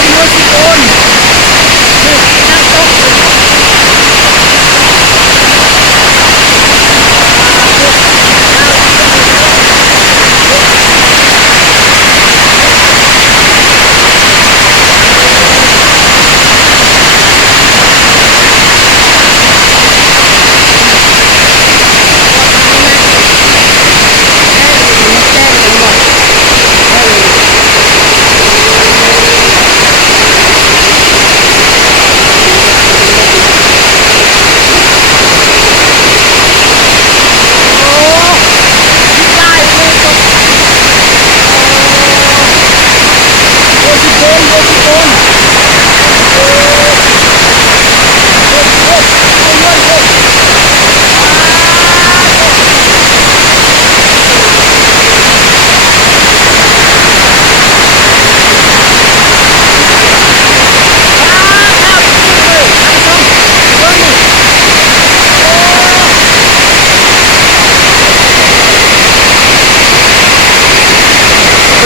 นหัวสิโกนนี่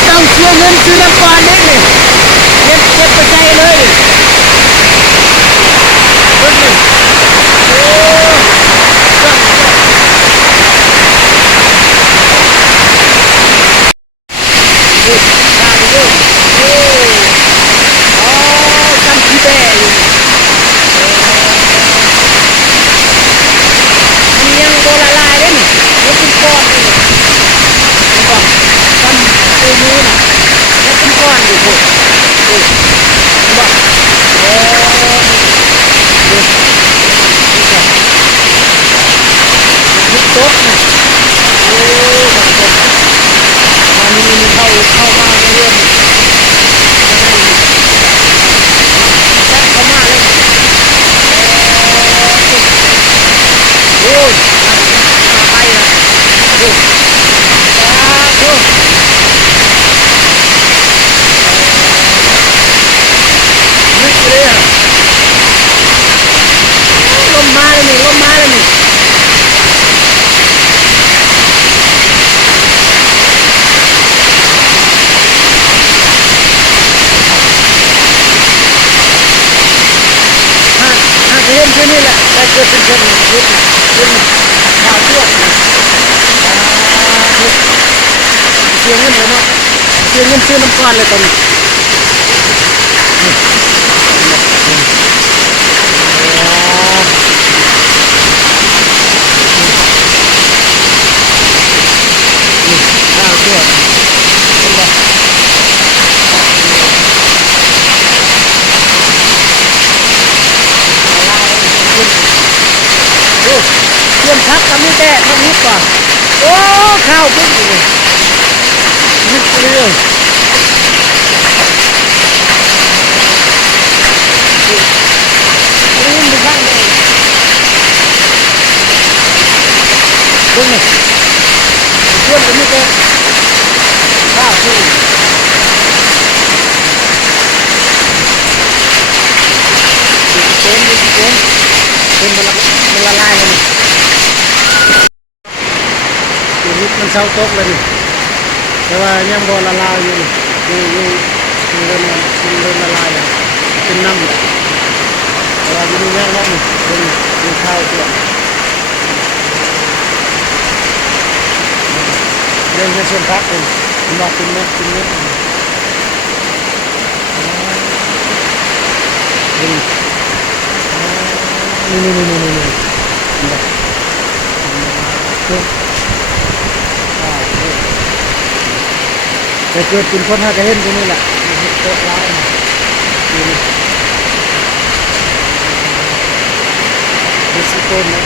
นั่งโต๊ะเสียเงินซื้อน้ำก่อนนี่นี่เก็บไปใจเลยเบิ่งนี่โอ้นี่ตาดูโอ้อ๋อจำที่แบ่อยู่อันนี้ยังโบละลายเลยนี่มันเป็นก้อนนี่มันบอกจำตัวมือน่ะมันเป็นก้อนอยู่พวกนี่บอกโอ้นี่นี่จ้ะยุบโต๊ะน่ะโอ้มันเป็นมานี่เข้ามาในเรื่องจัดเข้ามาเลยโอ้ยมาไปละโอ้โอ้นึกเลยอ่ะลมมาเลยนี่ลมมาเลยนี่ถ้าจะเห็นแค่นี้แหละแต่เกิดเป็นคนนี่ยุบนะยุบนะข่าวชั่วเสียเงินเลยเนาะเสียเงินซื้อน้ำก้อนเลยตอนนี้ข้าวชั่วเป็นบ่โอ้เตรียมพักทำนี่แต่ทำนิดกว่าโอ้ข้าวปุ๊บเลยนิดเดียวนี่มันข้างเลยดูนี่เพื่อนกันนี่แต่ข้าวปุ๊บเป็นมันละลายเลยนี่นิดมันเศร้าตกเลยนี่แต่ว่ายังบ่ละลายอยู่นี่เริ่มละลายแล้วเป็นน้ำแต่ว่าอยู่นี่ยังนี่เป็นข้าวตัวเล่นในส่วนพักเองมันบอกเป็นเม็ดนี่แต่เกิดเป็นคนหากระเห็นตรงนี้แหละโต๊ะร้ายนี่เดซิโกนนะ